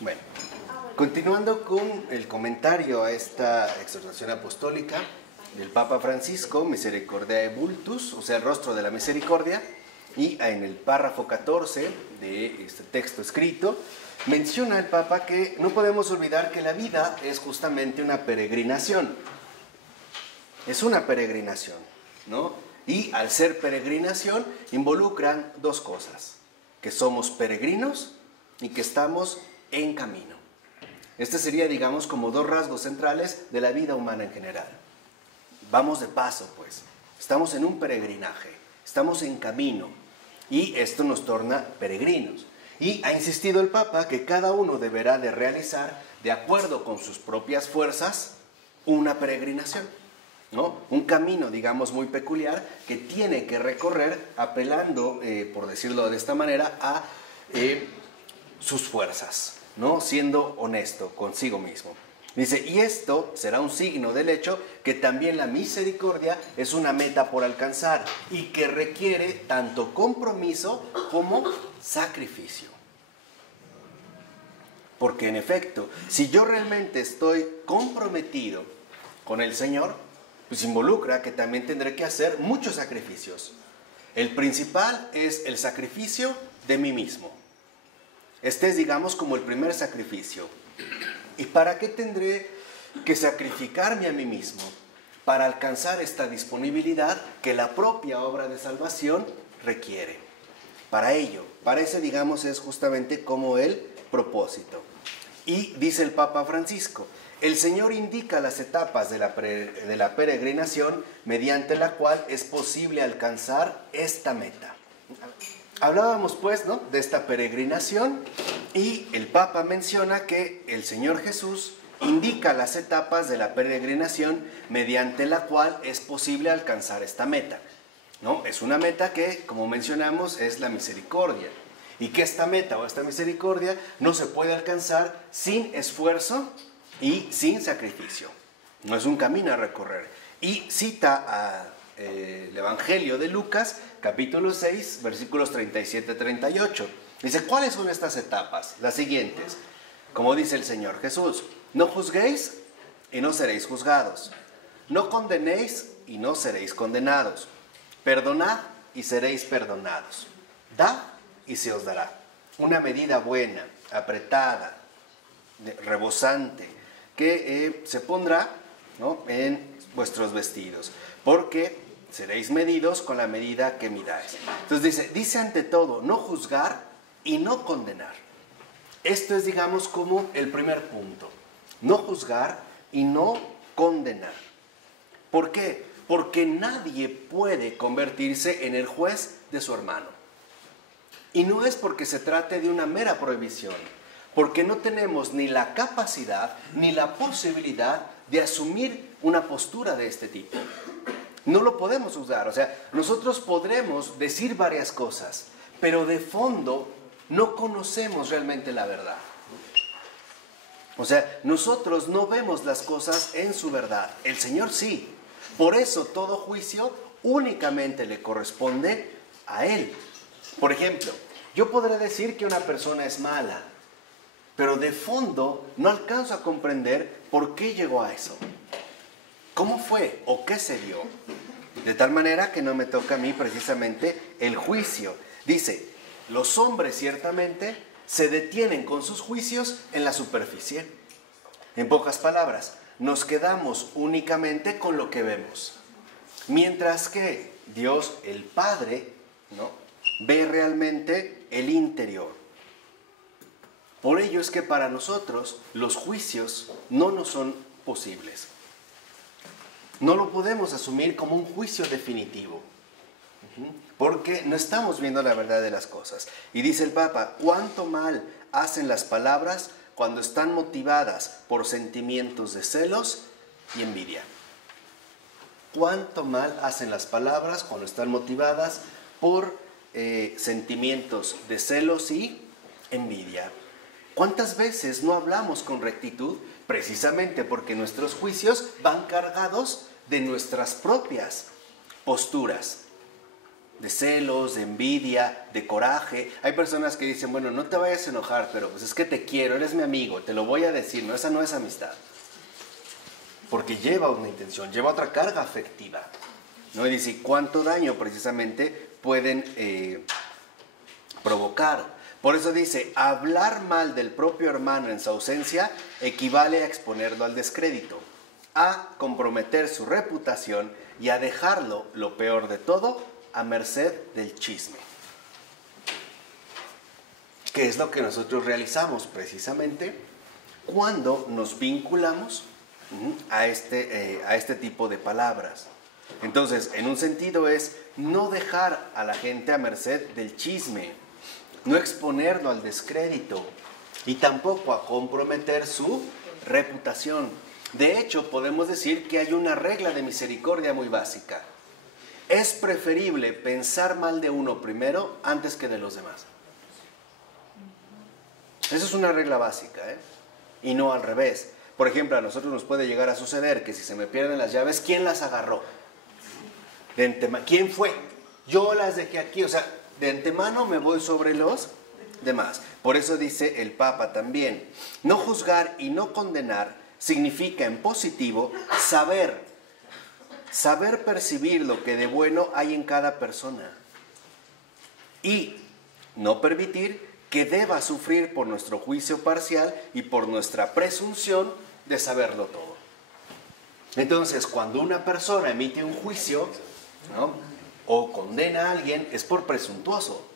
Bueno, continuando con el comentario a esta exhortación apostólica del Papa Francisco, Misericordiae Vultus, o sea, el rostro de la misericordia, y en el párrafo 14 de este texto escrito, menciona el Papa que no podemos olvidar que la vida es justamente una peregrinación. Es una peregrinación, ¿no? Y al ser peregrinación involucran dos cosas, que somos peregrinos y que estamos en camino. Este sería, digamos, como dos rasgos centrales de la vida humana en general. Vamos de paso, pues. Estamos en un peregrinaje, estamos en camino y esto nos torna peregrinos. Y ha insistido el Papa que cada uno deberá de realizar, de acuerdo con sus propias fuerzas, una peregrinación, ¿no? Un camino, digamos, muy peculiar que tiene que recorrer apelando, por decirlo de esta manera, a sus fuerzas, ¿no? Siendo honesto consigo mismo. Dice, y esto será un signo del hecho que también la misericordia es una meta por alcanzar y que requiere tanto compromiso como sacrificio. Porque en efecto, si yo realmente estoy comprometido con el Señor, pues involucra que también tendré que hacer muchos sacrificios. El principal es el sacrificio de mí mismo. Este es, digamos, como el primer sacrificio. ¿Y para qué tendré que sacrificarme a mí mismo? Para alcanzar esta disponibilidad que la propia obra de salvación requiere. Para ello, para ese, digamos, es justamente como el propósito. Y dice el Papa Francisco, el Señor indica las etapas de la peregrinación mediante la cual es posible alcanzar esta meta. Hablábamos pues, ¿no?, de esta peregrinación y el Papa menciona que el Señor Jesús indica las etapas de la peregrinación mediante la cual es posible alcanzar esta meta, ¿no? Es una meta que, como mencionamos, es la misericordia y que esta meta o esta misericordia no se puede alcanzar sin esfuerzo y sin sacrificio. No es un camino a recorrer. Y cita el Evangelio de Lucas, capítulo 6, versículos 37-38. Dice, ¿cuáles son estas etapas? Las siguientes. Como dice el Señor Jesús, no juzguéis y no seréis juzgados. No condenéis y no seréis condenados. Perdonad y seréis perdonados. Da y se os dará. Una medida buena, apretada, rebosante, que se pondrá, ¿no?, en vuestros vestidos, porque seréis medidos con la medida que midáis. Entonces dice ante todo, no juzgar y no condenar. Esto es, digamos, como el primer punto. No juzgar y no condenar. ¿Por qué? Porque nadie puede convertirse en el juez de su hermano. Y no es porque se trate de una mera prohibición, porque no tenemos ni la capacidad ni la posibilidad de asumir una postura de este tipo. No lo podemos usar, o sea, nosotros podremos decir varias cosas, pero de fondo no conocemos realmente la verdad. O sea, nosotros no vemos las cosas en su verdad, el Señor sí. Por eso todo juicio únicamente le corresponde a Él. Por ejemplo, yo podré decir que una persona es mala, pero de fondo no alcanzo a comprender por qué llegó a eso. ¿Cómo fue o qué se dio? De tal manera que no me toca a mí precisamente el juicio. Dice, los hombres ciertamente se detienen con sus juicios en la superficie. En pocas palabras, nos quedamos únicamente con lo que vemos. Mientras que Dios, el Padre, ¿no?, ve realmente el interior. Por ello es que para nosotros los juicios no nos son posibles. No lo podemos asumir como un juicio definitivo, porque no estamos viendo la verdad de las cosas. Y dice el Papa, ¿cuánto mal hacen las palabras cuando están motivadas por sentimientos de celos y envidia? ¿Cuánto mal hacen las palabras cuando están motivadas por sentimientos de celos y envidia? ¿Cuántas veces no hablamos con rectitud precisamente porque nuestros juicios van cargados de nuestras propias posturas? de celos, de envidia, de coraje. Hay personas que dicen, bueno, no te vayas a enojar, pero pues es que te quiero, eres mi amigo, te lo voy a decir. No, esa no es amistad. Porque lleva una intención, lleva otra carga afectiva, ¿no? Y dice, ¿cuánto daño precisamente pueden provocar? Por eso dice, hablar mal del propio hermano en su ausencia equivale a exponerlo al descrédito, a comprometer su reputación y a dejarlo, lo peor de todo, a merced del chisme. ¿Qué es lo que nosotros realizamos precisamente cuando nos vinculamos a este tipo de palabras? Entonces, en un sentido es no dejar a la gente a merced del chisme, no exponerlo al descrédito y tampoco a comprometer su reputación. De hecho, podemos decir que hay una regla de misericordia muy básica. Es preferible pensar mal de uno primero antes que de los demás. Esa es una regla básica, y no al revés. Por ejemplo, a nosotros nos puede llegar a suceder que si se me pierden las llaves, ¿quién las agarró? ¿Quién fue? Yo las dejé aquí, o sea, de antemano me voy sobre los demás. Por eso dice el Papa también, no juzgar y no condenar significa en positivo saber percibir lo que de bueno hay en cada persona y no permitir que deba sufrir por nuestro juicio parcial y por nuestra presunción de saberlo todo. Entonces, cuando una persona emite un juicio, ¿no?, o condena a alguien, es por presuntuoso,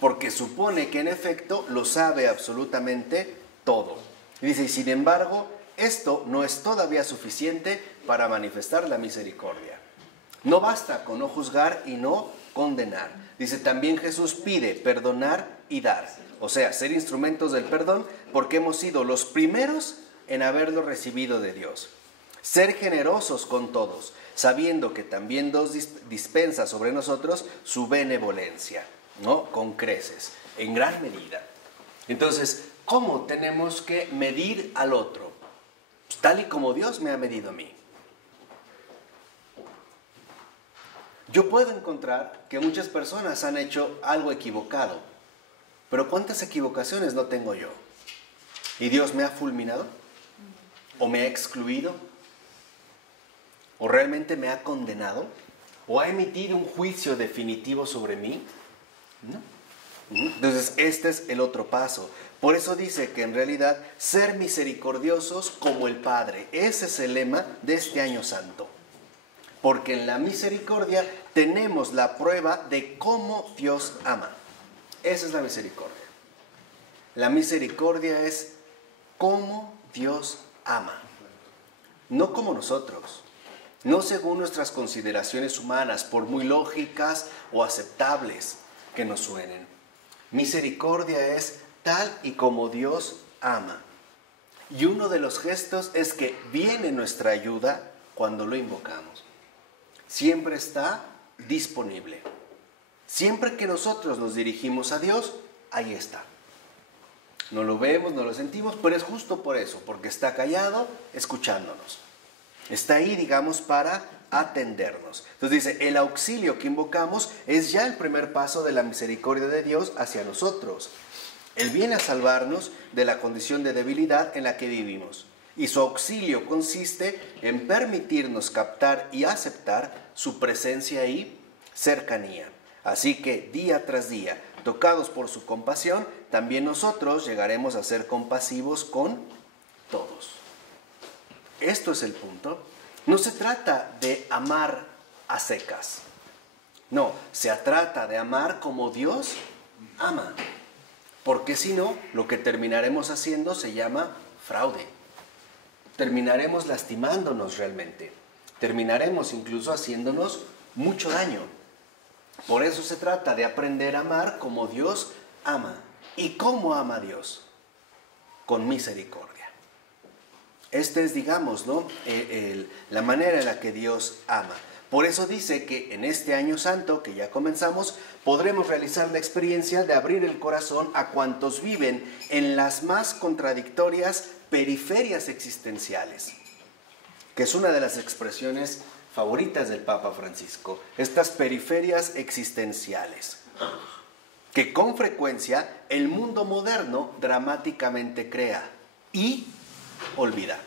porque supone que en efecto lo sabe absolutamente todo. Y dice, y sin embargo, esto no es todavía suficiente para manifestar la misericordia. No basta con no juzgar y no condenar. Dice, también Jesús pide perdonar y dar. O sea, ser instrumentos del perdón porque hemos sido los primeros en haberlo recibido de Dios. Ser generosos con todos, sabiendo que también Dios dispensa sobre nosotros su benevolencia, ¿no?, con creces, en gran medida. Entonces, ¿cómo tenemos que medir al otro? Pues tal y como Dios me ha medido a mí. Yo puedo encontrar que muchas personas han hecho algo equivocado, pero ¿cuántas equivocaciones no tengo yo? ¿Y Dios me ha fulminado? ¿O me ha excluido? ¿O realmente me ha condenado? ¿O ha emitido un juicio definitivo sobre mí? ¿No? Entonces, este es el otro paso. Por eso dice que en realidad ser misericordiosos como el Padre. Ese es el lema de este año santo. Porque en la misericordia tenemos la prueba de cómo Dios ama. Esa es la misericordia. La misericordia es cómo Dios ama. No como nosotros. No según nuestras consideraciones humanas, por muy lógicas o aceptables que nos suenen. Misericordia es tal y como Dios ama. Y uno de los gestos es que viene nuestra ayuda cuando lo invocamos. Siempre está disponible. Siempre que nosotros nos dirigimos a Dios, ahí está. No lo vemos, no lo sentimos, pero es justo por eso, porque está callado, escuchándonos. Está ahí, digamos, para atendernos. Entonces dice, el auxilio que invocamos es ya el primer paso de la misericordia de Dios hacia nosotros. Él viene a salvarnos de la condición de debilidad en la que vivimos. Y su auxilio consiste en permitirnos captar y aceptar su presencia y cercanía. Así que día tras día, tocados por su compasión, también nosotros llegaremos a ser compasivos con todos. Esto es el punto. No se trata de amar a secas. No, se trata de amar como Dios ama. Porque si no, lo que terminaremos haciendo se llama fraude. Terminaremos lastimándonos realmente. Terminaremos incluso haciéndonos mucho daño. Por eso se trata de aprender a amar como Dios ama. ¿Y cómo ama Dios? Con misericordia. Esta es, digamos, ¿no?, la manera en la que Dios ama. Por eso dice que en este año santo, que ya comenzamos, podremos realizar la experiencia de abrir el corazón a cuantos viven en las más contradictorias periferias existenciales, que es una de las expresiones favoritas del Papa Francisco, estas periferias existenciales, que con frecuencia el mundo moderno dramáticamente crea y olvida,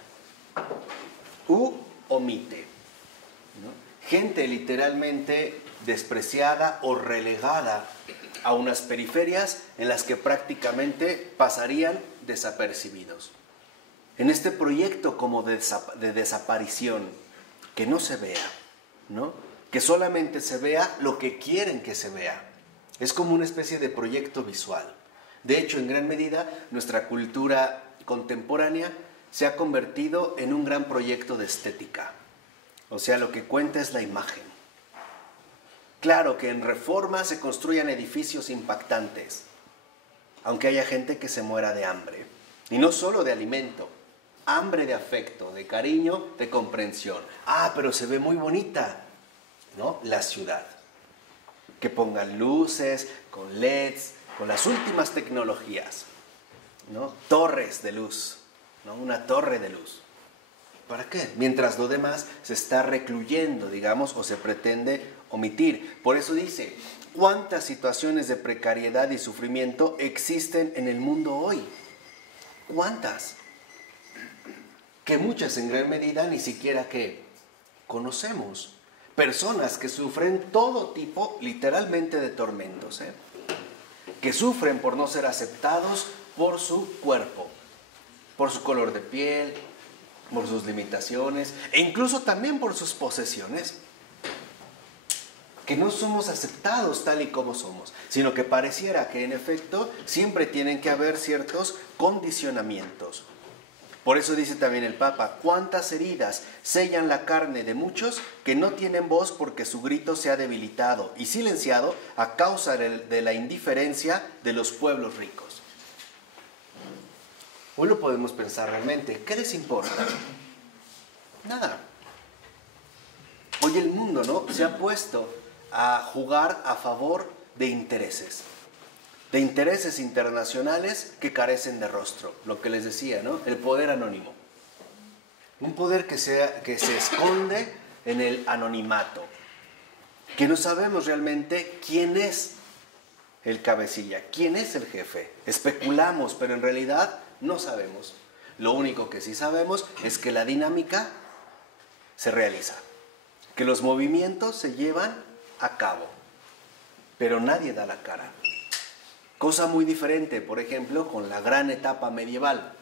u omite, ¿no? Gente literalmente despreciada o relegada a unas periferias en las que prácticamente pasarían desapercibidos. En este proyecto como de desaparición, que no se vea, ¿no? Que solamente se vea lo que quieren que se vea. Es como una especie de proyecto visual. De hecho, en gran medida, nuestra cultura contemporánea se ha convertido en un gran proyecto de estética. O sea, lo que cuenta es la imagen. Claro que en Reforma se construyan edificios impactantes, aunque haya gente que se muera de hambre. Y no solo de alimento, hambre de afecto, de cariño, de comprensión. Ah, pero se ve muy bonita, ¿no? La ciudad. Que pongan luces, con LEDs, con las últimas tecnologías, ¿no? Torres de luz, ¿no? Una torre de luz. ¿Para qué? Mientras lo demás se está recluyendo, digamos, o se pretende omitir. Por eso dice, ¿cuántas situaciones de precariedad y sufrimiento existen en el mundo hoy? ¿Cuántas? Que muchas en gran medida ni siquiera que conocemos. Personas que sufren todo tipo, literalmente, de tormentos, ¿eh? Que sufren por no ser aceptados por su cuerpo, por su color de piel, por sus limitaciones e incluso también por sus posesiones. Que no somos aceptados tal y como somos, sino que pareciera que en efecto siempre tienen que haber ciertos condicionamientos. Por eso dice también el Papa, ¿cuántas heridas sellan la carne de muchos que no tienen voz porque su grito se ha debilitado y silenciado a causa de la indiferencia de los pueblos ricos? Hoy lo podemos pensar realmente. ¿Qué les importa? Nada. Hoy el mundo, ¿no?, se ha puesto a jugar a favor de intereses internacionales que carecen de rostro. Lo que les decía, ¿no? El poder anónimo. Un poder que se esconde en el anonimato. Que no sabemos realmente quién es el cabecilla, quién es el jefe. Especulamos, pero en realidad no sabemos. Lo único que sí sabemos es que la dinámica se realiza, que los movimientos se llevan a cabo, pero nadie da la cara. Cosa muy diferente, por ejemplo, con la gran etapa medieval,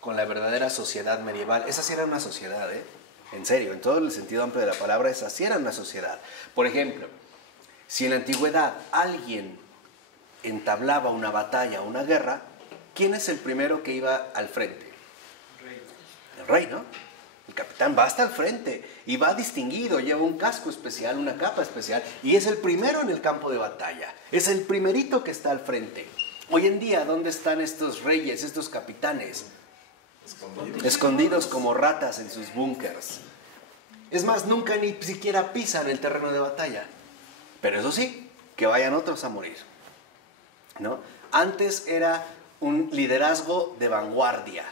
con la verdadera sociedad medieval. Esa sí era una sociedad, ¿eh? En serio, en todo el sentido amplio de la palabra, esa sí era una sociedad. Por ejemplo, si en la antigüedad alguien entablaba una batalla, una guerra, ¿quién es el primero que iba al frente? El rey, ¿no? El capitán va hasta el frente y va distinguido, lleva un casco especial, una capa especial y es el primero en el campo de batalla. Es el primerito que está al frente. Hoy en día, ¿dónde están estos reyes, estos capitanes? Escondidos como ratas en sus búnkers. Es más, nunca ni siquiera pisan el terreno de batalla. Pero eso sí, que vayan otros a morir, ¿no? Antes era un liderazgo de vanguardia.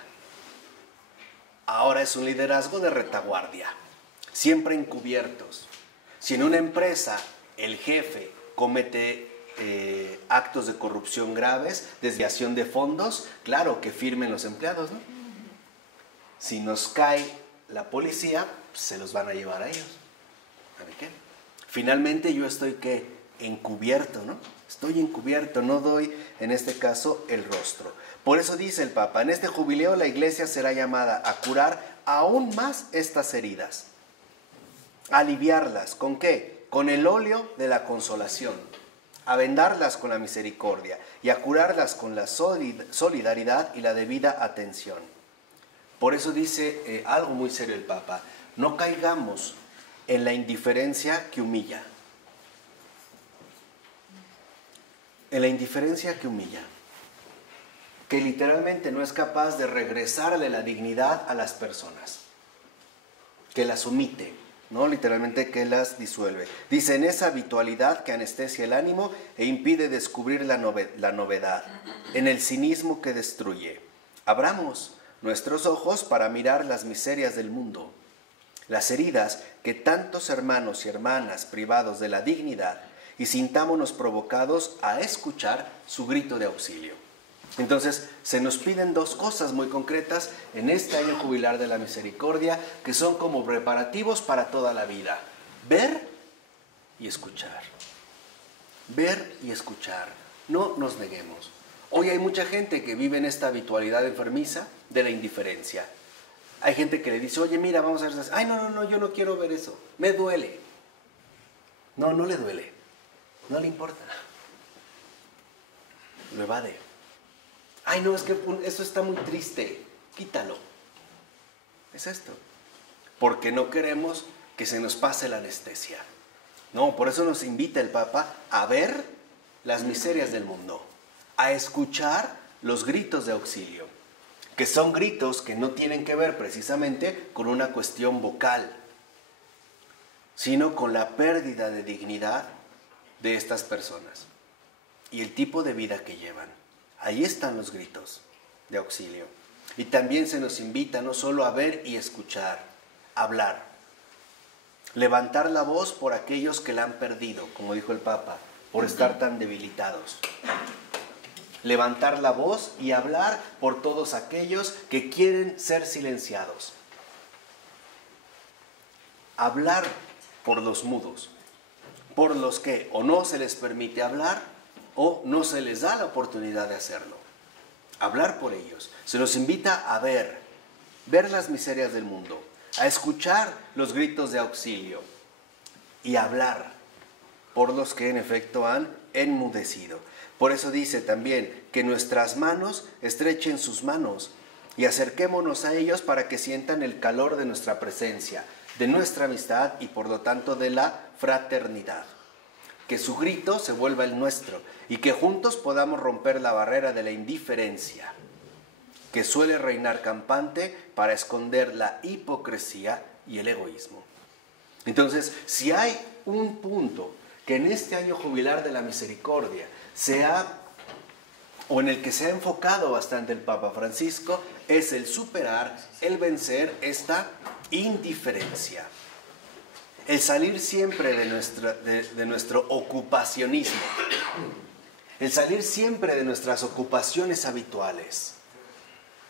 Ahora es un liderazgo de retaguardia, siempre encubiertos. Si en una empresa el jefe comete actos de corrupción graves, desviación de fondos, claro que firmen los empleados, ¿no? Si nos cae la policía, pues se los van a llevar a ellos. ¿Sabe qué? Finalmente yo estoy, ¿qué? Encubierto, ¿no? Estoy encubierto, no doy en este caso el rostro. Por eso dice el Papa, en este jubileo la Iglesia será llamada a curar aún más estas heridas, a aliviarlas, ¿con qué? Con el óleo de la consolación, a vendarlas con la misericordia y a curarlas con la solidaridad y la debida atención. Por eso dice algo muy serio el Papa, no caigamos en la indiferencia que humilla. En la indiferencia que humilla, que literalmente no es capaz de regresarle la dignidad a las personas, que las omite, ¿no? Literalmente que las disuelve. Dice, en esa habitualidad que anestesia el ánimo e impide descubrir la novedad, en el cinismo que destruye. Abramos nuestros ojos para mirar las miserias del mundo, las heridas que tantos hermanos y hermanas privados de la dignidad y sintámonos provocados a escuchar su grito de auxilio. Entonces, se nos piden dos cosas muy concretas en este año jubilar de la misericordia, que son como preparativos para toda la vida. Ver y escuchar. Ver y escuchar. No nos neguemos. Hoy hay mucha gente que vive en esta habitualidad enfermiza de la indiferencia. Hay gente que le dice, oye, mira, vamos a ver. Ay, no, yo no quiero ver eso. Me duele. No le duele. No le importa. Lo evade. Ay, no, es que eso está muy triste. Quítalo. Es esto. Porque no queremos que se nos pase la anestesia. No, por eso nos invita el Papa a ver las miserias del mundo, a escuchar los gritos de auxilio, que son gritos que no tienen que ver precisamente con una cuestión vocal, sino con la pérdida de dignidad de estas personas y el tipo de vida que llevan. Ahí están los gritos de auxilio. Y también se nos invita no solo a ver y escuchar, a hablar. Levantar la voz por aquellos que la han perdido, como dijo el Papa, por estar tan debilitados. Levantar la voz y hablar por todos aquellos que quieren ser silenciados. Hablar por los mudos, por los que o no se les permite hablar o no se les da la oportunidad de hacerlo. Hablar por ellos. Se nos invita a ver las miserias del mundo, a escuchar los gritos de auxilio y hablar por los que en efecto han enmudecido. Por eso dice también que nuestras manos estrechen sus manos y acerquémonos a ellos para que sientan el calor de nuestra presencia, de nuestra amistad y por lo tanto de la fraternidad. Que su grito se vuelva el nuestro y que juntos podamos romper la barrera de la indiferencia que suele reinar campante para esconder la hipocresía y el egoísmo. Entonces, si hay un punto que en este año jubilar de la misericordia o en el que se ha enfocado bastante el Papa Francisco, es el superar, el vencer esta indiferencia. El salir siempre de nuestro ocupacionismo. El salir siempre de nuestras ocupaciones habituales.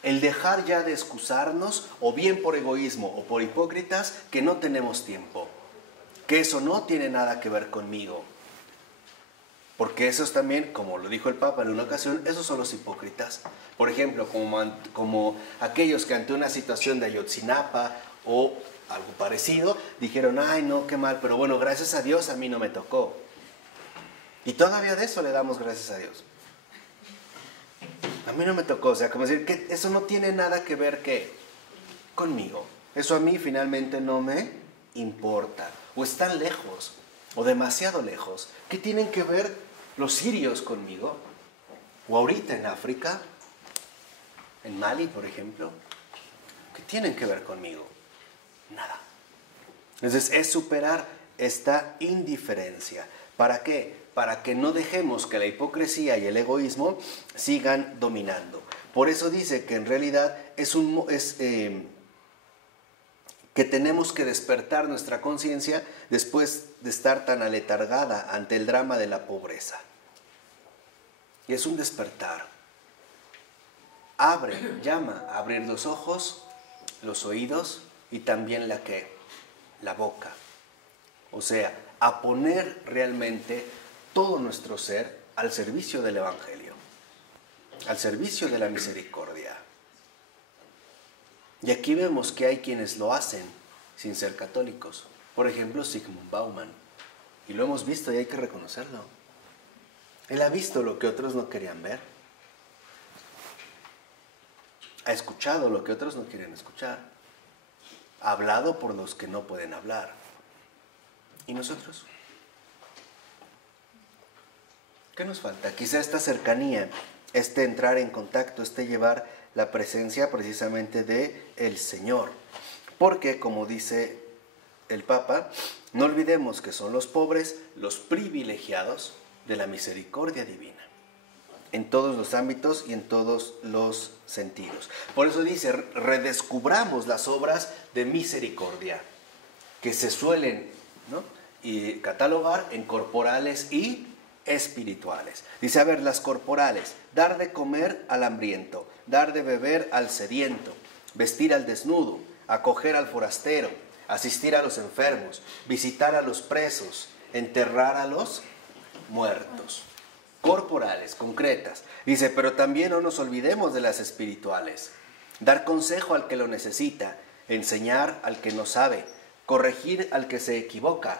El dejar ya de excusarnos, o bien por egoísmo o por hipócritas, que no tenemos tiempo. Que eso no tiene nada que ver conmigo. Porque esos también, como lo dijo el Papa en una ocasión, esos son los hipócritas. Por ejemplo, como aquellos que ante una situación de Ayotzinapa o algo parecido, dijeron, ay no, qué mal, pero bueno, gracias a Dios a mí no me tocó. Y todavía de eso le damos gracias a Dios. A mí no me tocó, o sea, como decir que eso no tiene nada que ver conmigo. Eso a mí finalmente no me importa. O están lejos, o demasiado lejos. ¿Qué tienen que ver los sirios conmigo? O ahorita en África, en Mali, por ejemplo. ¿Qué tienen que ver conmigo? Nada. Entonces es superar esta indiferencia. ¿Para qué? Para que no dejemos que la hipocresía y el egoísmo sigan dominando. Por eso dice que en realidad que tenemos que despertar nuestra conciencia después de estar tan aletargada ante el drama de la pobreza. Y es un despertar. Llama a abrir los ojos, los oídos y también la boca. O sea, a poner realmente todo nuestro ser al servicio del Evangelio, al servicio de la misericordia. Y aquí vemos que hay quienes lo hacen sin ser católicos. Por ejemplo, Zygmunt Bauman. Y lo hemos visto y hay que reconocerlo. Él ha visto lo que otros no querían ver. Ha escuchado lo que otros no quieren escuchar. Ha hablado por los que no pueden hablar. ¿Y nosotros? ¿Qué nos falta? Quizá esta cercanía, este entrar en contacto, este llevar la presencia precisamente del Señor. Porque, como dice el Papa, no olvidemos que son los pobres los privilegiados de la misericordia divina. En todos los ámbitos y en todos los sentidos. Por eso dice, redescubramos las obras de misericordia. que se suelen, ¿no?, y catalogar en corporales y espirituales. Dice, a ver, las corporales: dar de comer al hambriento, dar de beber al sediento, vestir al desnudo, acoger al forastero, asistir a los enfermos, visitar a los presos, enterrar a los muertos. Corporales, concretas. Dice, pero también no nos olvidemos de las espirituales: dar consejo al que lo necesita, enseñar al que no sabe, corregir al que se equivoca,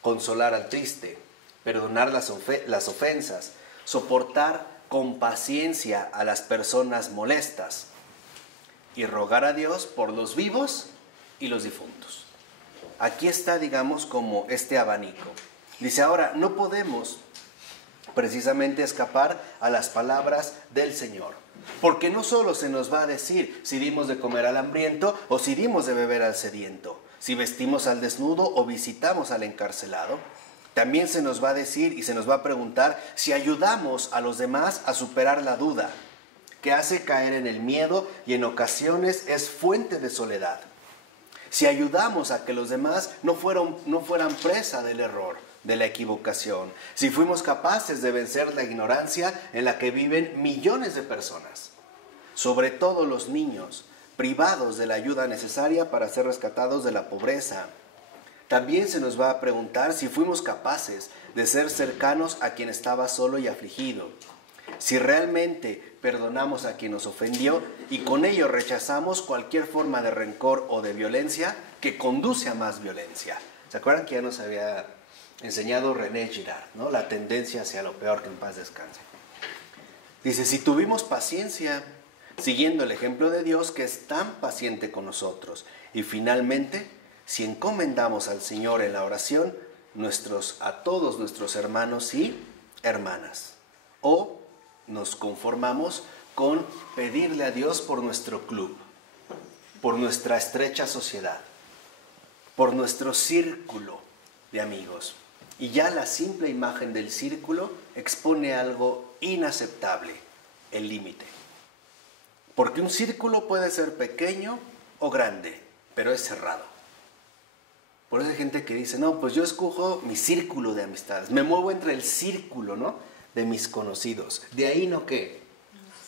consolar al triste, perdonar las ofensas, soportar con paciencia a las personas molestas y rogar a Dios por los vivos y los difuntos. Aquí está, digamos, como este abanico. Dice, ahora, no podemos precisamente escapar a las palabras del Señor, porque no solo se nos va a decir si dimos de comer al hambriento o si dimos de beber al sediento, si vestimos al desnudo o visitamos al encarcelado. También se nos va a decir y se nos va a preguntar si ayudamos a los demás a superar la duda, que hace caer en el miedo y en ocasiones es fuente de soledad. Si ayudamos a que los demás no fueran presa del error, de la equivocación. Si fuimos capaces de vencer la ignorancia en la que viven millones de personas, sobre todo los niños, privados de la ayuda necesaria para ser rescatados de la pobreza. También se nos va a preguntar si fuimos capaces de ser cercanos a quien estaba solo y afligido, si realmente perdonamos a quien nos ofendió y con ello rechazamos cualquier forma de rencor o de violencia que conduce a más violencia. ¿Se acuerdan que ya nos había enseñado René Girard, ¿no?, la tendencia hacia lo peor, que en paz descanse? Dice, si tuvimos paciencia, siguiendo el ejemplo de Dios, que es tan paciente con nosotros, y finalmente, si encomendamos al Señor en la oración a todos nuestros hermanos y hermanas, o nos conformamos con pedirle a Dios por nuestro club, por nuestra estrecha sociedad, por nuestro círculo de amigos. Y ya la simple imagen del círculo expone algo inaceptable, el límite. Porque un círculo puede ser pequeño o grande, pero es cerrado. Por eso hay gente que dice, no, pues yo escojo mi círculo de amistades, me muevo entre el círculo, ¿no?, de mis conocidos. De ahí no, ¿qué?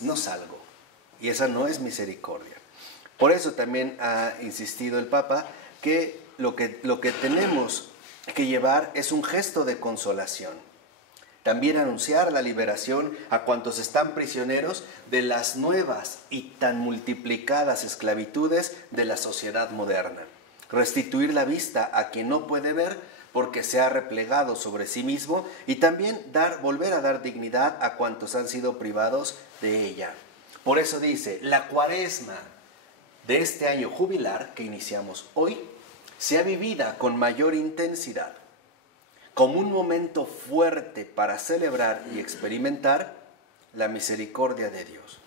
No salgo. Y esa no es misericordia. Por eso también ha insistido el Papa que lo que tenemos que llevar es un gesto de consolación. También anunciar la liberación a cuantos están prisioneros de las nuevas y tan multiplicadas esclavitudes de la sociedad moderna. Restituir la vista a quien no puede ver porque se ha replegado sobre sí mismo y también volver a dar dignidad a cuantos han sido privados de ella. Por eso dice, la cuaresma de este año jubilar que iniciamos hoy sea vivida con mayor intensidad, como un momento fuerte para celebrar y experimentar la misericordia de Dios.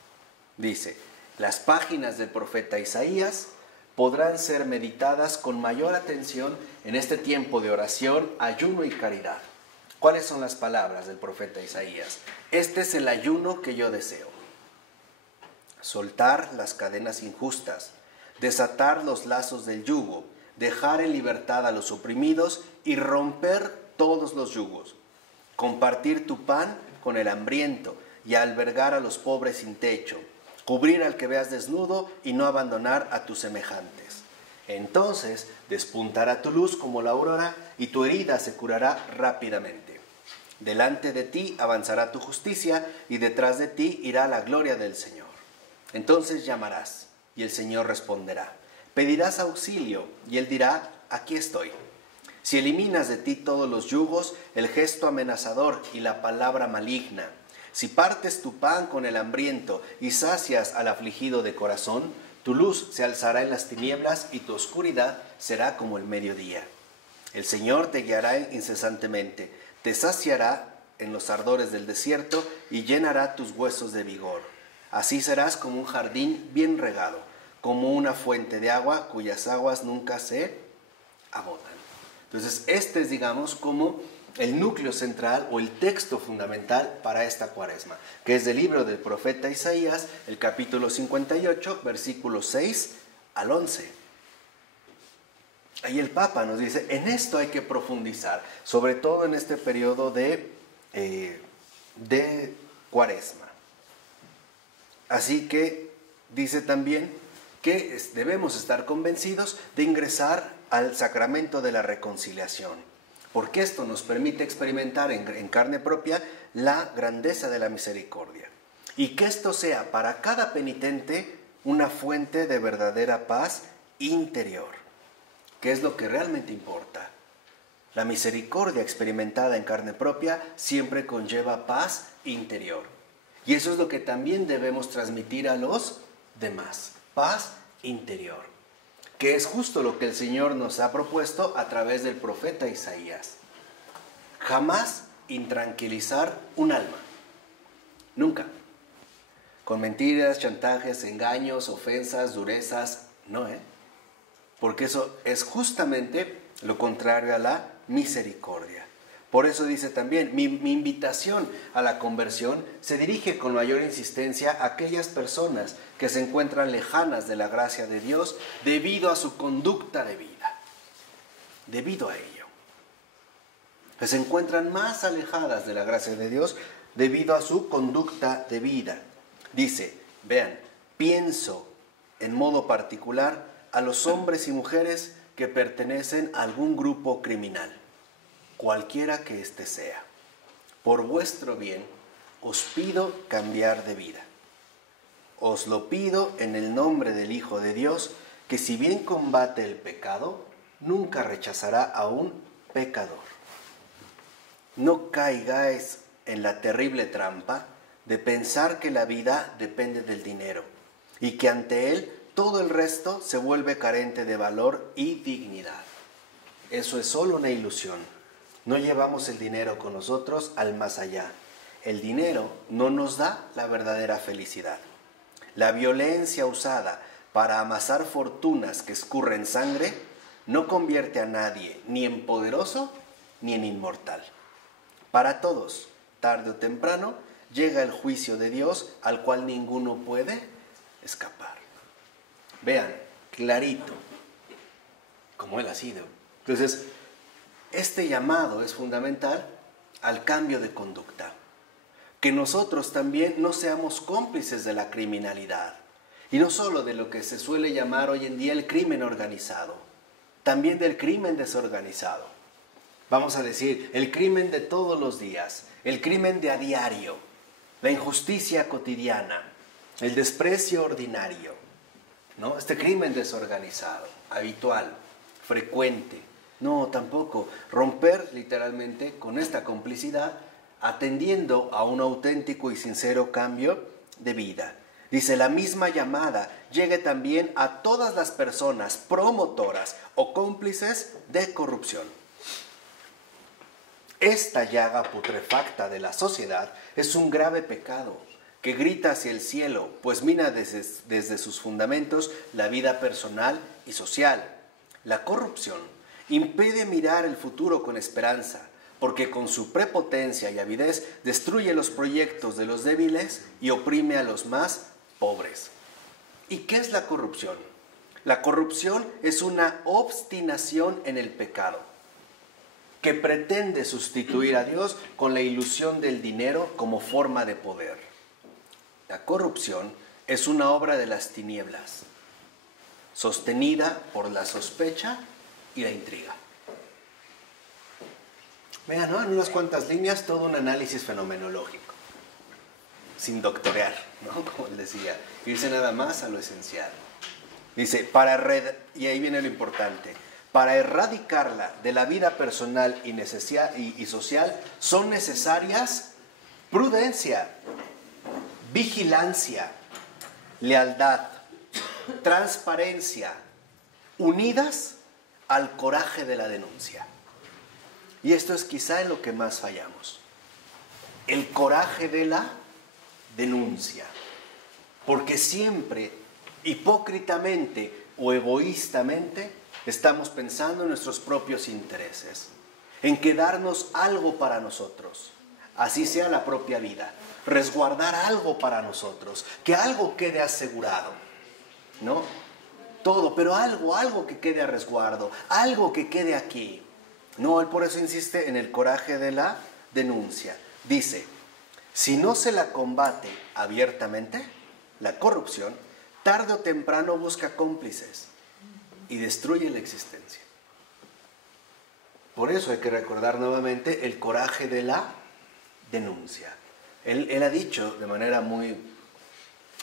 Dice, las páginas del profeta Isaías podrán ser meditadas con mayor atención en este tiempo de oración, ayuno y caridad. ¿Cuáles son las palabras del profeta Isaías? Este es el ayuno que yo deseo. Soltar las cadenas injustas, desatar los lazos del yugo, dejar en libertad a los oprimidos y romper todos los yugos, compartir tu pan con el hambriento y albergar a los pobres sin techo, cubrir al que veas desnudo y no abandonar a tus semejantes. Entonces despuntará tu luz como la aurora y tu herida se curará rápidamente. Delante de ti avanzará tu justicia y detrás de ti irá la gloria del Señor. Entonces llamarás y el Señor responderá. Pedirás auxilio y Él dirá, aquí estoy. Si eliminas de ti todos los yugos, el gesto amenazador y la palabra maligna, si partes tu pan con el hambriento y sacias al afligido de corazón, tu luz se alzará en las tinieblas y tu oscuridad será como el mediodía. El Señor te guiará incesantemente, te saciará en los ardores del desierto y llenará tus huesos de vigor. Así serás como un jardín bien regado, como una fuente de agua cuyas aguas nunca se agotan. Entonces, este es, digamos, como el núcleo central o el texto fundamental para esta cuaresma, que es del libro del profeta Isaías, el capítulo 58, versículos 6 al 11. Ahí el Papa nos dice, en esto hay que profundizar, sobre todo en este periodo de Cuaresma. Así que dice también que debemos estar convencidos de ingresar al sacramento de la reconciliación, porque esto nos permite experimentar en carne propia la grandeza de la misericordia, y que esto sea para cada penitente una fuente de verdadera paz interior, que es lo que realmente importa. La misericordia experimentada en carne propia siempre conlleva paz interior. Y eso es lo que también debemos transmitir a los demás. Paz interior. Que es justo lo que el Señor nos ha propuesto a través del profeta Isaías. Jamás intranquilizar un alma. Nunca. Con mentiras, chantajes, engaños, ofensas, durezas. No, porque eso es justamente lo contrario a la misericordia. Por eso dice también, mi invitación a la conversión se dirige con mayor insistencia a aquellas personas que se encuentran lejanas de la gracia de Dios debido a su conducta de vida. Debido a ello. Que se encuentran más alejadas de la gracia de Dios debido a su conducta de vida. Dice, vean, pienso en modo particular a los hombres y mujeres que pertenecen a algún grupo criminal, cualquiera que éste sea. Por vuestro bien, os pido cambiar de vida. Os lo pido en el nombre del Hijo de Dios, que si bien combate el pecado, nunca rechazará a un pecador. No caigáis en la terrible trampa de pensar que la vida depende del dinero y que ante él todo el resto se vuelve carente de valor y dignidad. Eso es solo una ilusión. No llevamos el dinero con nosotros al más allá. El dinero no nos da la verdadera felicidad. La violencia usada para amasar fortunas que escurren sangre no convierte a nadie ni en poderoso ni en inmortal. Para todos, tarde o temprano, llega el juicio de Dios al cual ninguno puede escapar. Vean, clarito, como Él ha sido. Entonces, este llamado es fundamental al cambio de conducta. Que nosotros también no seamos cómplices de la criminalidad. Y no solo de lo que se suele llamar hoy en día el crimen organizado, también del crimen desorganizado. Vamos a decir, el crimen de todos los días, el crimen de a diario, la injusticia cotidiana, el desprecio ordinario, ¿no? Este crimen desorganizado, habitual, frecuente. No, tampoco. Romper literalmente con esta complicidad, atendiendo a un auténtico y sincero cambio de vida. Dice, la misma llamada llegue también a todas las personas promotoras o cómplices de corrupción. Esta llaga putrefacta de la sociedad es un grave pecado que grita hacia el cielo, pues mina desde sus fundamentos la vida personal y social. La corrupción impide mirar el futuro con esperanza, porque con su prepotencia y avidez destruye los proyectos de los débiles y oprime a los más pobres. ¿Y qué es la corrupción? La corrupción es una obstinación en el pecado, que pretende sustituir a Dios con la ilusión del dinero como forma de poder. La corrupción es una obra de las tinieblas, sostenida por la sospecha y la intriga. Vean, ¿no? En unas cuantas líneas todo un análisis fenomenológico, sin doctorear, ¿no? Como él decía, irse nada más a lo esencial. Dice, y ahí viene lo importante, para erradicarla de la vida personal y social son necesarias prudencia, vigilancia, lealtad, transparencia, unidas al coraje de la denuncia. Y esto es quizá en lo que más fallamos. El coraje de la denuncia. Porque siempre, hipócritamente o egoístamente, estamos pensando en nuestros propios intereses, en quedarnos algo para nosotros, así sea la propia vida, resguardar algo para nosotros, que algo quede asegurado, ¿no? todo, pero algo que quede a resguardo, algo que quede aquí. No, él por eso insiste en el coraje de la denuncia. Dice, si no se la combate abiertamente, la corrupción, tarde o temprano busca cómplices y destruye la existencia. Por eso hay que recordar nuevamente el coraje de la denuncia. Él ha dicho de manera muy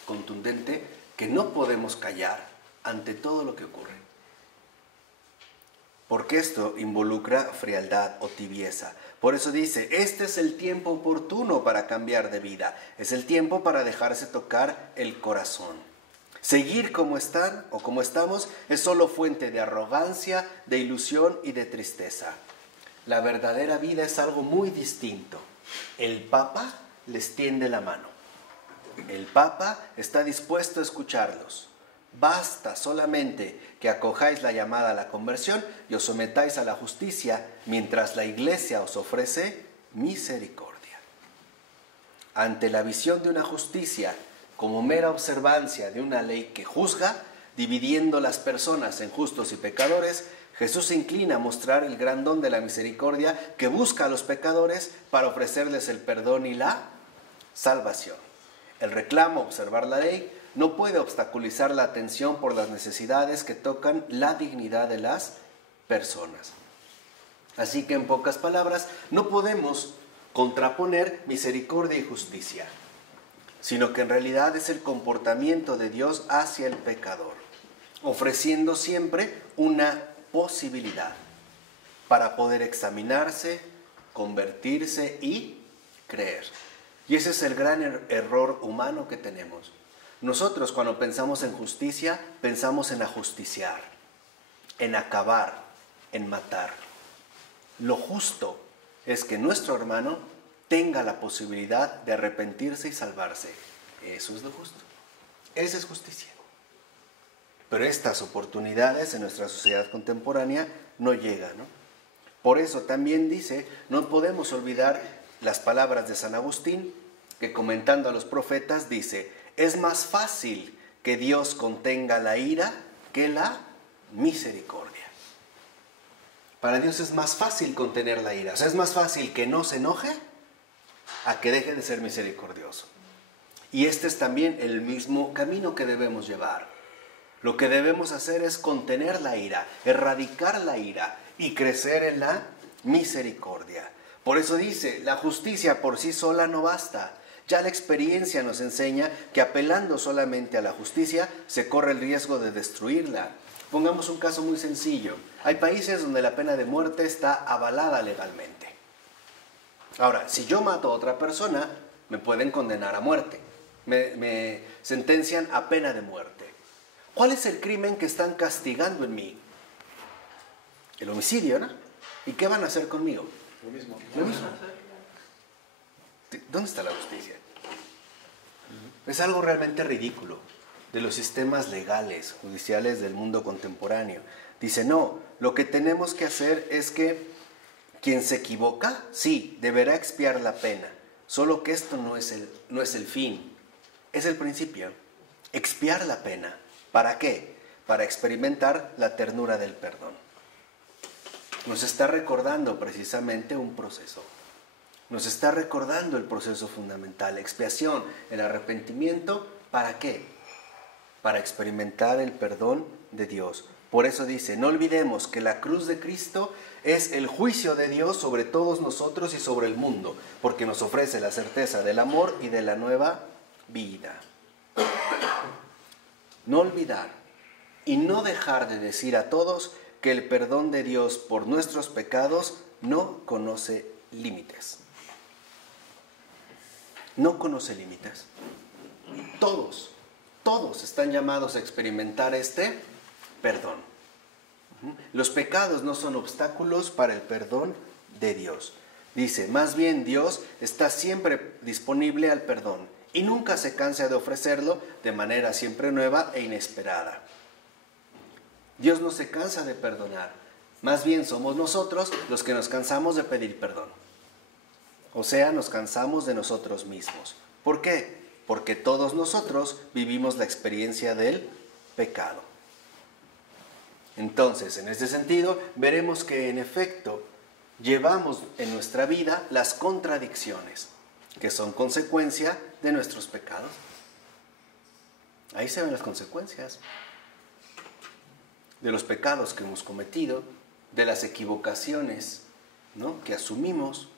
contundente que no podemos callar ante todo lo que ocurre. Porque esto involucra frialdad o tibieza. Por eso dice, este es el tiempo oportuno para cambiar de vida. Es el tiempo para dejarse tocar el corazón. Seguir como están o como estamos es solo fuente de arrogancia, de ilusión y de tristeza. La verdadera vida es algo muy distinto. El Papa les tiende la mano. El Papa está dispuesto a escucharlos. Basta solamente que acojáis la llamada a la conversión y os sometáis a la justicia mientras la Iglesia os ofrece misericordia. Ante la visión de una justicia como mera observancia de una ley que juzga, dividiendo las personas en justos y pecadores, Jesús se inclina a mostrar el gran don de la misericordia que busca a los pecadores para ofrecerles el perdón y la salvación. El reclamo a observar la ley no puede obstaculizar la atención por las necesidades que tocan la dignidad de las personas. Así que en pocas palabras, no podemos contraponer misericordia y justicia, sino que en realidad es el comportamiento de Dios hacia el pecador, ofreciendo siempre una posibilidad para poder examinarse, convertirse y creer. Y ese es el gran error humano que tenemos. Nosotros cuando pensamos en justicia, pensamos en ajusticiar, en acabar, en matar. Lo justo es que nuestro hermano tenga la posibilidad de arrepentirse y salvarse. Eso es lo justo. Esa es justicia. Pero estas oportunidades en nuestra sociedad contemporánea no llegan, ¿no? Por eso también dice, no podemos olvidar las palabras de San Agustín, que comentando a los profetas dice, es más fácil que Dios contenga la ira que la misericordia. Para Dios es más fácil contener la ira. O sea, es más fácil que no se enoje a que deje de ser misericordioso. Y este es también el mismo camino que debemos llevar. Lo que debemos hacer es contener la ira, erradicar la ira y crecer en la misericordia. Por eso dice, la justicia por sí sola no basta. Ya la experiencia nos enseña que apelando solamente a la justicia se corre el riesgo de destruirla. Pongamos un caso muy sencillo. Hay países donde la pena de muerte está avalada legalmente. Ahora, si yo mato a otra persona, me pueden condenar a muerte. Me sentencian a pena de muerte. ¿Cuál es el crimen que están castigando en mí? El homicidio, ¿no? ¿Y qué van a hacer conmigo? Lo mismo. Lo mismo. ¿Dónde está la justicia? Es algo realmente ridículo de los sistemas legales, judiciales del mundo contemporáneo. Dice, no, lo que tenemos que hacer es que quien se equivoca, sí, deberá expiar la pena. Solo que esto no es el fin, es el principio. Expiar la pena. ¿Para qué? Para experimentar la ternura del perdón. Nos está recordando precisamente un proceso. Nos está recordando el proceso fundamental, la expiación, el arrepentimiento. ¿Para qué? Para experimentar el perdón de Dios. Por eso dice, no olvidemos que la cruz de Cristo es el juicio de Dios sobre todos nosotros y sobre el mundo, porque nos ofrece la certeza del amor y de la nueva vida. No olvidar y no dejar de decir a todos que el perdón de Dios por nuestros pecados no conoce límites. No conoce límites. Todos están llamados a experimentar este perdón. Los pecados no son obstáculos para el perdón de Dios. Dice, más bien Dios está siempre disponible al perdón y nunca se cansa de ofrecerlo de manera siempre nueva e inesperada. Dios no se cansa de perdonar, más bien somos nosotros los que nos cansamos de pedir perdón. O sea, nos cansamos de nosotros mismos. ¿Por qué? Porque todos nosotros vivimos la experiencia del pecado. Entonces, en este sentido, veremos que en efecto llevamos en nuestra vida las contradicciones, que son consecuencia de nuestros pecados. Ahí se ven las consecuencias de los pecados que hemos cometido, de las equivocaciones, ¿no?, que asumimos,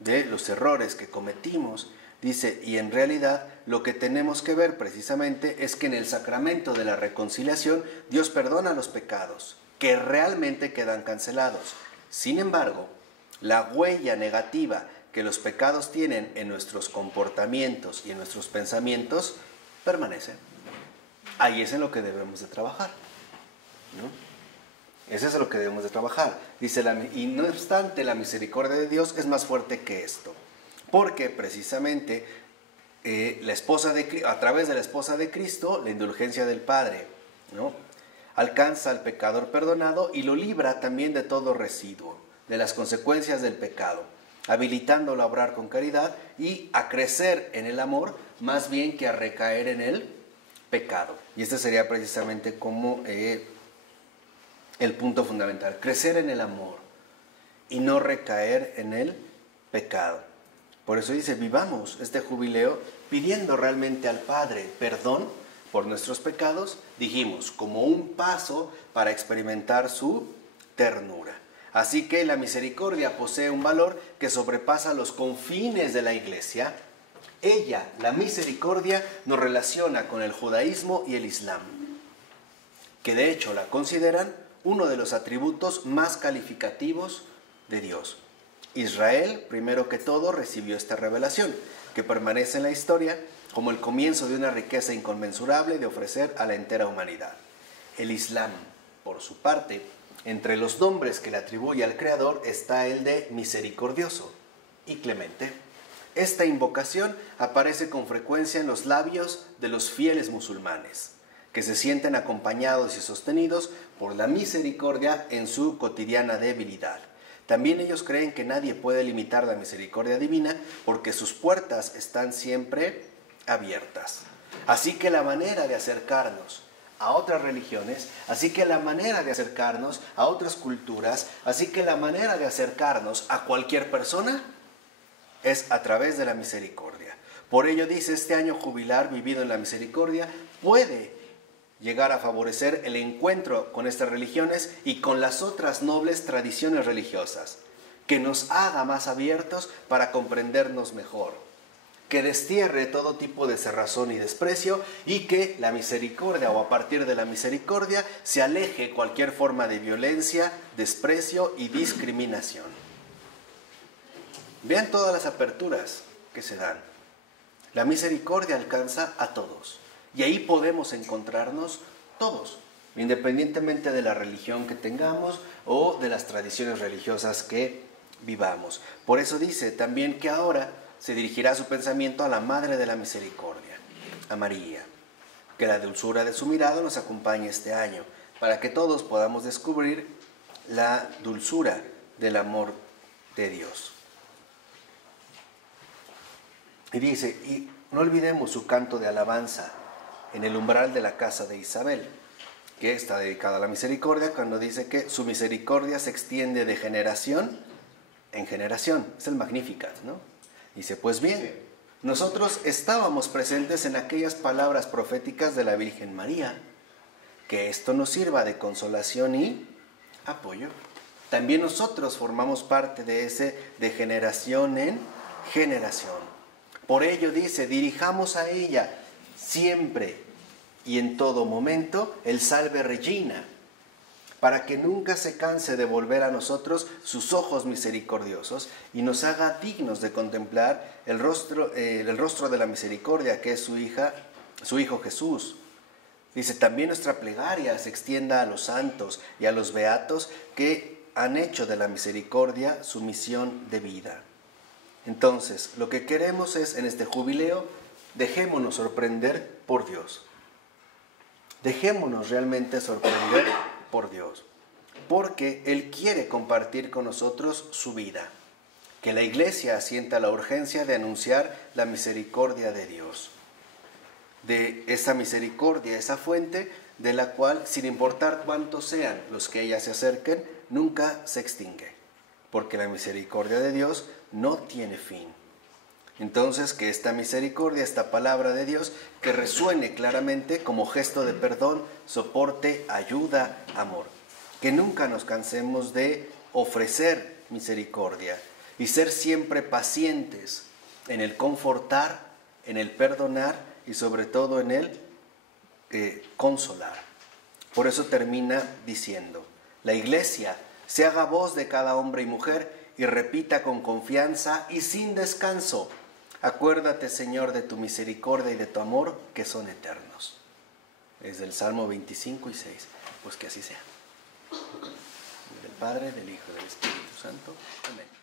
de los errores que cometimos. Dice, y en realidad lo que tenemos que ver precisamente es que en el sacramento de la reconciliación Dios perdona los pecados, que realmente quedan cancelados. Sin embargo, la huella negativa que los pecados tienen en nuestros comportamientos y en nuestros pensamientos permanece. Ahí es en lo que debemos de trabajar, ¿no? Eso es lo que debemos de trabajar. Dice, y no obstante, la misericordia de Dios es más fuerte que esto. Porque precisamente a través de la esposa de Cristo, la indulgencia del Padre, ¿no?, alcanza al pecador perdonado y lo libra también de todo residuo, de las consecuencias del pecado, habilitándolo a obrar con caridad y a crecer en el amor, más bien que a recaer en el pecado. Y este sería precisamente como el punto fundamental, crecer en el amor y no recaer en el pecado. Por eso dice, vivamos este jubileo pidiendo realmente al Padre perdón por nuestros pecados, dijimos, como un paso para experimentar su ternura. Así que la misericordia posee un valor que sobrepasa los confines de la Iglesia. Ella, la misericordia, nos relaciona con el judaísmo y el islam, que de hecho la consideran uno de los atributos más calificativos de Dios. Israel, primero que todo, recibió esta revelación, que permanece en la historia como el comienzo de una riqueza inconmensurable de ofrecer a la entera humanidad. El Islam, por su parte, entre los nombres que le atribuye al Creador está el de misericordioso y clemente. Esta invocación aparece con frecuencia en los labios de los fieles musulmanes, que se sienten acompañados y sostenidos por la misericordia en su cotidiana debilidad. También ellos creen que nadie puede limitar la misericordia divina porque sus puertas están siempre abiertas. Así que la manera de acercarnos a otras religiones, así que la manera de acercarnos a otras culturas, así que la manera de acercarnos a cualquier persona es a través de la misericordia. Por ello dice, este año jubilar vivido en la misericordia puede llegar a favorecer el encuentro con estas religiones y con las otras nobles tradiciones religiosas, que nos haga más abiertos para comprendernos mejor, que destierre todo tipo de cerrazón y desprecio y que la misericordia o a partir de la misericordia se aleje cualquier forma de violencia, desprecio y discriminación. Vean todas las aperturas que se dan. La misericordia alcanza a todos. Y ahí podemos encontrarnos todos, independientemente de la religión que tengamos o de las tradiciones religiosas que vivamos. Por eso dice también que ahora se dirigirá su pensamiento a la Madre de la Misericordia, a María. Que la dulzura de su mirada nos acompañe este año, para que todos podamos descubrir la dulzura del amor de Dios. Y dice, y no olvidemos su canto de alabanza en el umbral de la casa de Isabel, que está dedicada a la misericordia, cuando dice que su misericordia se extiende de generación en generación. Es el Magnificat, ¿no? Dice, pues bien, nosotros estábamos presentes en aquellas palabras proféticas de la Virgen María, que esto nos sirva de consolación y apoyo. También nosotros formamos parte de ese de generación en generación. Por ello dice, dirijamos a ella siempre y en todo momento el Salve Regina, para que nunca se canse de volver a nosotros sus ojos misericordiosos y nos haga dignos de contemplar el rostro de la misericordia que es su Hijo Jesús. Dice, también nuestra plegaria se extienda a los santos y a los beatos que han hecho de la misericordia su misión de vida. Entonces, lo que queremos es, en este jubileo, dejémonos sorprender por Dios. Dejémonos realmente sorprender por Dios, porque Él quiere compartir con nosotros su vida. Que la Iglesia sienta la urgencia de anunciar la misericordia de Dios. De esa misericordia, esa fuente, de la cual, sin importar cuántos sean los que ella se acerquen, nunca se extingue, porque la misericordia de Dios no tiene fin. Entonces, que esta misericordia, esta palabra de Dios, que resuene claramente como gesto de perdón, soporte, ayuda, amor. Que nunca nos cansemos de ofrecer misericordia y ser siempre pacientes en el confortar, en el perdonar y sobre todo en el consolar. Por eso termina diciendo: la Iglesia se haga voz de cada hombre y mujer y repita con confianza y sin descanso: acuérdate, Señor, de tu misericordia y de tu amor, que son eternos. Es del Salmo 25 y 6. Pues que así sea. Del Padre, del Hijo y del Espíritu Santo. Amén.